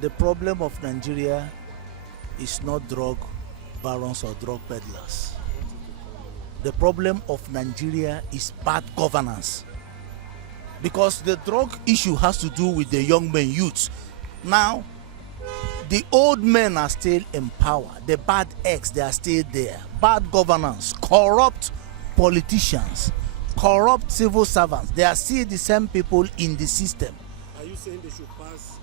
The problem of Nigeria is not drug barons or drug peddlers. The problem of Nigeria is bad governance. Because the drug issue has to do with the young men, youths. Now, the old men are still in power. The bad eggs, they are still there. Bad governance, corrupt politicians, corrupt civil servants. They are still the same people in the system. Are you saying they should pass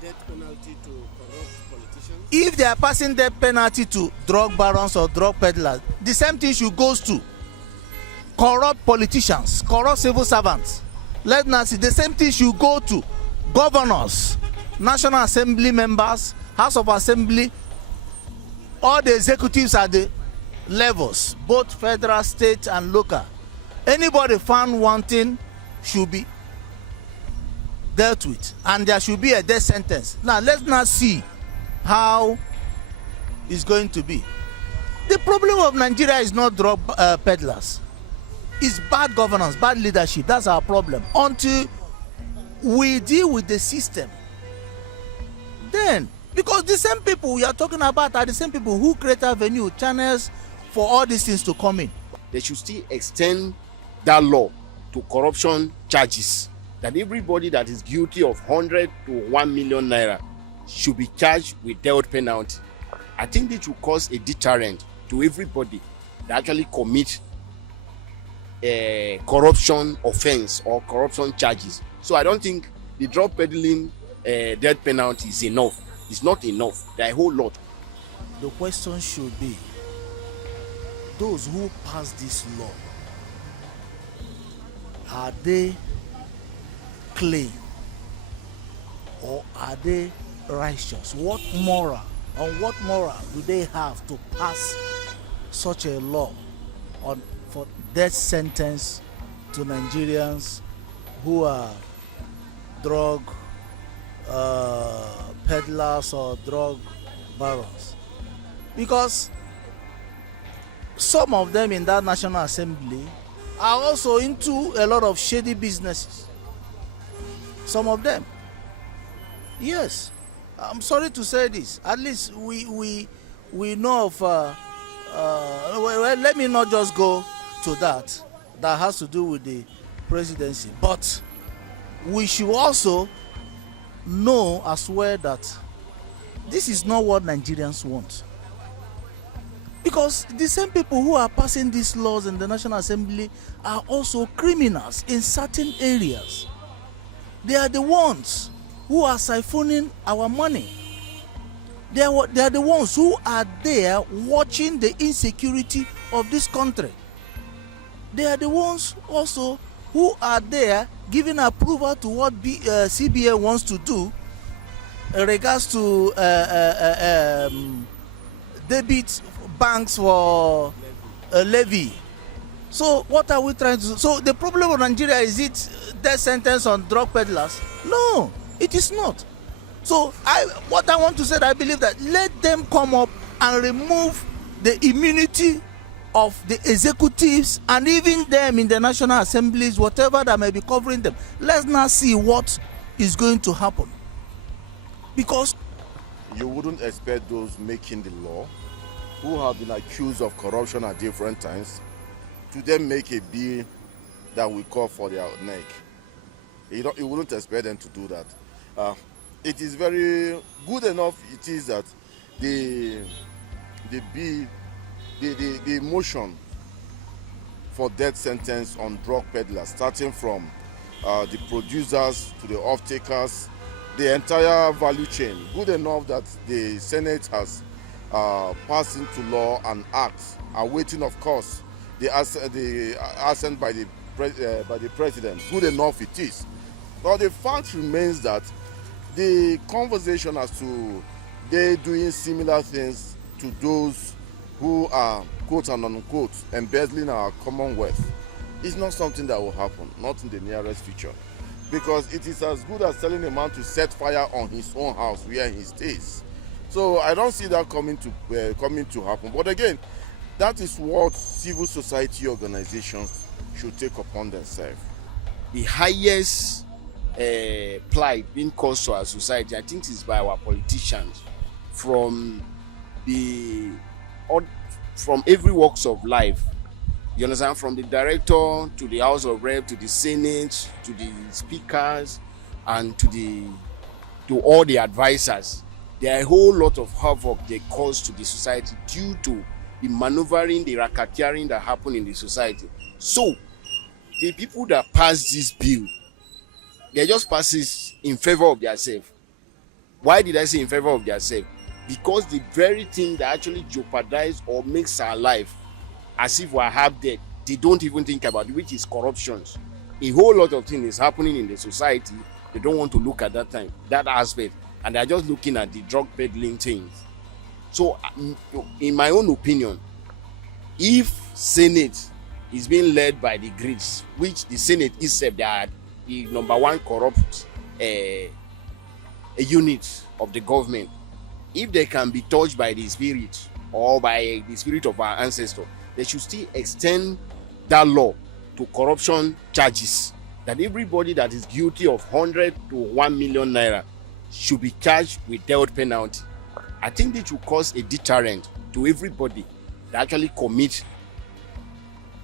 death penalty to corrupt politicians? If they are passing death penalty to drug barons or drug peddlers, the same thing should go to corrupt politicians, corrupt civil servants. Let's not see. The same thing should go to governors, National Assembly members, House of Assembly, all the executives at the levels, both federal, state, and local. Anybody found wanting should be dealt with, and there should be a death sentence. Now, let's not see how it's going to be. The problem of Nigeria is not drug peddlers. It's bad governance, bad leadership. That's our problem. Until we deal with the system, then, because the same people we are talking about are the same people who create avenue, channels for all these things to come in. They should still extend that law to corruption charges. That everybody that is guilty of 100 to 1 million naira should be charged with death penalty. I think this will cause a deterrent to everybody that actually commit a corruption offense or corruption charges. So I don't think the drug peddling death penalty is enough. It's not enough. There are a whole lot. The question should be, those who pass this law, are they clean or are they righteous? What moral do they have to pass such a law for death sentence to Nigerians who are drug peddlers or drug barons? Because some of them in that National Assembly are also into a lot of shady businesses. Some of them. Yes. I'm sorry to say this. At least we know of well, let me not just go to that has to do with the presidency, but we should also know as well that this is not what Nigerians want. Because the same people who are passing these laws in the National Assembly are also criminals in certain areas. They are the ones who are siphoning our money. They are the ones who are there watching the insecurity of this country. They are the ones also who are there giving approval to what CBA wants to do in regards to debit banks for levy. So what are we trying to do? So the problem of Nigeria, is it death sentence on drug peddlers? No, it is not. So what I want to say, I believe that let them come up and remove the immunity of the executives and even them in the National Assemblies, whatever that may be covering them. Let's now see what is going to happen. Because you wouldn't expect those making the law, who have been accused of corruption at different times, to then make a bill that will call for their neck. You wouldn't expect them to do that. It is very good enough. It is that the motion for death sentence on drug peddlers, starting from the producers to the off-takers, the entire value chain. Good enough that the Senate has passed into law and act, awaiting, of course, the assent by the president. Good enough it is. But the fact remains that the conversation as to they doing similar things to those who are, quote and unquote, embezzling our commonwealth is not something that will happen, not in the nearest future. Because it is as good as telling a man to set fire on his own house where he stays. So I don't see that coming to happen. But again, that is what civil society organizations should take upon themselves. The highest plight being caused to our society, I think it's by our politicians from every walks of life. You understand? From the director to the House of Rep to the Senate to the speakers and to all the advisors. There are a whole lot of havoc they cause to the society due to the maneuvering, the racketeering that happen in the society. So the people that pass this bill, they just pass it in favor of themselves. Why did I say in favor of themselves? Because the very thing that actually jeopardize or makes our life as if we are half dead, they don't even think about it, which is corruptions. A whole lot of things is happening in the society. They don't want to look at that aspect, and they're just looking at the drug peddling things. So, in my own opinion, if Senate is being led by the Greeks, which the Senate itself, they are the number one corrupt a unit of the government, if they can be touched by the spirit or by the spirit of our ancestors, they should still extend that law to corruption charges, that everybody that is guilty of 100 to 1 million naira should be charged with death penalty. I think this will cause a deterrent to everybody that actually commit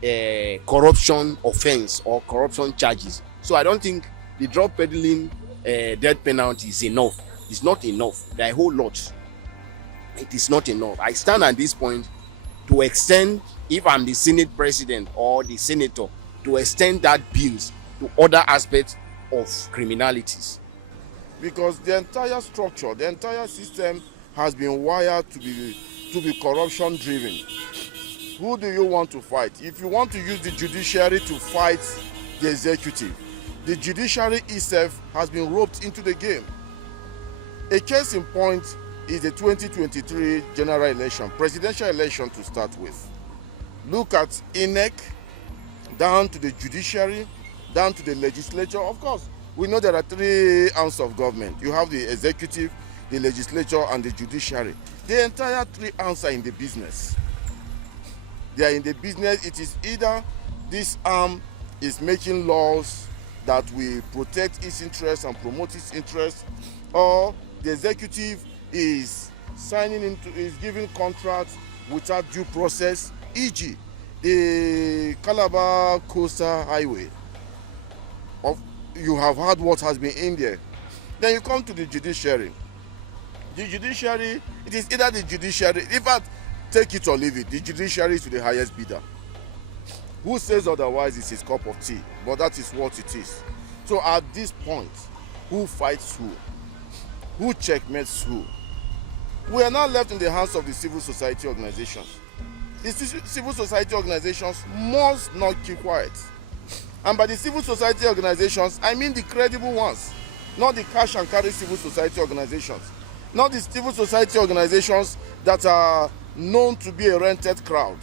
a corruption offense or corruption charges. So I don't think the drug peddling death penalty is enough. It's not enough. There are a whole lot. It is not enough. I stand at this point to extend, if I'm the Senate president or the senator, to extend that bills to other aspects of criminalities. Because the entire structure, the entire system has been wired to be corruption driven. Who do you want to fight? If you want to use the judiciary to fight the executive, the judiciary itself has been roped into the game. A case in point is the 2023 general election, presidential election to start with. Look at INEC, down to the judiciary, down to the legislature. Of course, we know there are three arms of government. You have the executive, the legislature, and the judiciary. The entire three arms are in the business. They are in the business. It is either this arm is making laws that will protect its interests and promote its interests, or the executive is giving contracts without due process, e.g. the Calabar Coastal Highway. You have heard what has been in there. Then you come to the judiciary. The judiciary, it is either the judiciary, in fact, take it or leave it, the judiciary is to the highest bidder. Who says otherwise is his cup of tea, but that is what it is. So at this point, who fights who? Who checkmates who? We are now left in the hands of the civil society organizations. The civil society organizations must not keep quiet. And by the civil society organizations, I mean the credible ones, not the cash and carry civil society organizations, not the civil society organizations that are known to be a rented crowd.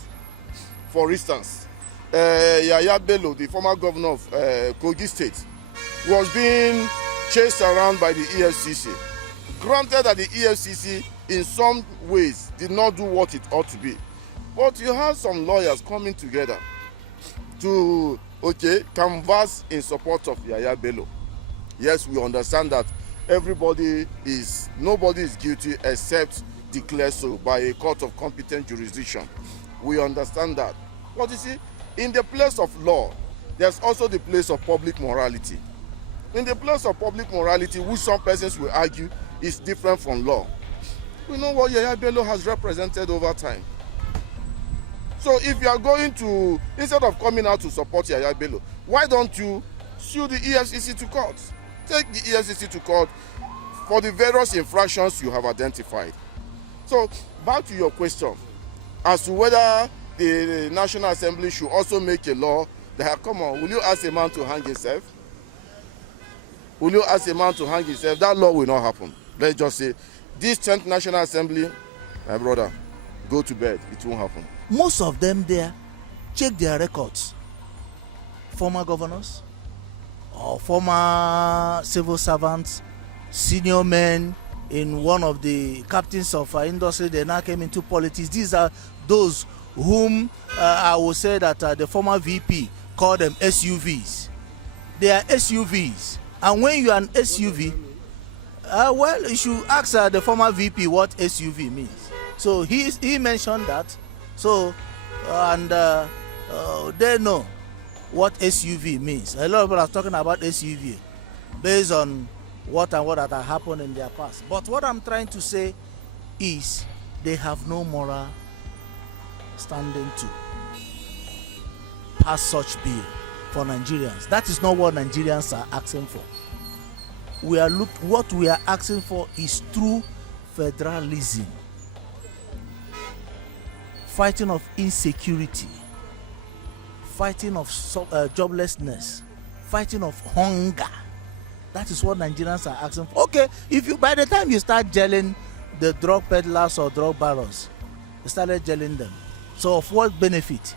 For instance, Yaya Bello, the former governor of Kogi State, was being chased around by the EFCC. Granted that the EFCC in some ways did not do what it ought to be, but you have some lawyers coming together to canvass in support of Yaya Bello. Yes, we understand that nobody is guilty except declared so by a court of competent jurisdiction. We understand that. But you see, in the place of law, there's also the place of public morality. In the place of public morality, which some persons will argue is different from law, we know what Yaya Bello has represented over time. So if you are going to, instead of coming out to support Yaya Bello, why don't you sue the EFCC to court? Take the EFCC to court for the various infractions you have identified. So back to your question as to whether the National Assembly should also make a law that, come on, will you ask a man to hang himself? Will you ask a man to hang himself? That law will not happen. Let's just say, this 10th National Assembly, my brother, go to bed. It won't happen. Most of them there, check their records. Former governors or former civil servants, senior men in one of the captains of our industry, they now came into politics. These are those whom I would say that the former VP called them SUVs. They are SUVs. And when you are an SUV, well, you should ask the former VP what SUV means. So he mentioned that. So, and they know what SUV means. A lot of people are talking about SUV based on what that had happened in their past. But what I'm trying to say is they have no moral standing to pass such bill for Nigerians. That is not what Nigerians are asking for. What we are asking for is true federalism, fighting of insecurity, fighting of joblessness, fighting of hunger. That is what Nigerians are asking for. Okay, if you by the time you start jailing the drug peddlers or drug barons, you started jailing them. So of what benefit?